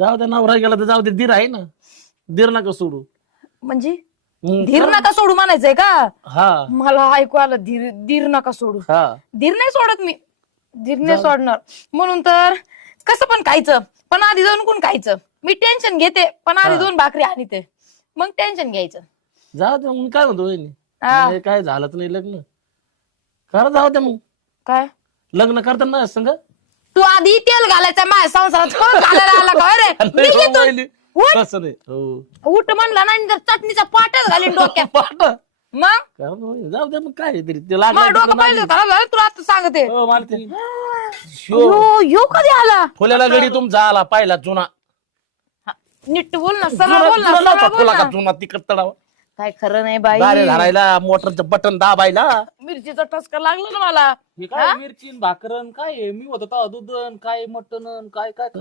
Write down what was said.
जाऊ दे, नवरा गेला तर जाऊ दे, दीर आहे ना, दीर नका सोडू. म्हणजे धीर नका सोडू म्हणायचंय का? हा मला ऐकू आलं धीर नका सोडू. हा धीर नाही सोडत मी, धीर नाही सोडणार. म्हणून तर कसं पण खायचं, पण आधी जाऊन कोण खायचं. मी टेन्शन घेते, पण आधी 2 भाकरी आणते, मग टेन्शन घ्यायचं. जाऊ दे. मग काय म्हणतो वहिनी? हा. नाही, काय झालं तर नाही लग्न करा, जाऊ दे मग. काय लग्न करताना संग तू आधी तेल घालायचं माझ्या संसारात, कोण घालायला आला का? अरे निघ इथून. उठ. तसं नाही हो. उठ म्हणला ना, आणि जर चटणीचा पाटच घालीन डोक्यात. पाठ. मग करा ना वहिनी, जाऊ दे मग. काय तरी ते मला डोकं लागलं पाहिजे होतं, तुला आता सांगते. हो मला ते यो कधी आला? फुल्याला गडी तुमचा आला पाहिला जुना. नीट बोल ना, सरळ बोल ना, जुना सरळ बोल फुला का ना. जुना तिकट तडावा, काय खरं नाही बाई. दारे धरायला, मोटरचं बटन दाबायला. मिरचीचा टसका लागला ना मला. हे काय मिरची भाकरन काय आहे? मी होतो तेव्हा दूध काय मटन काय काय खायचं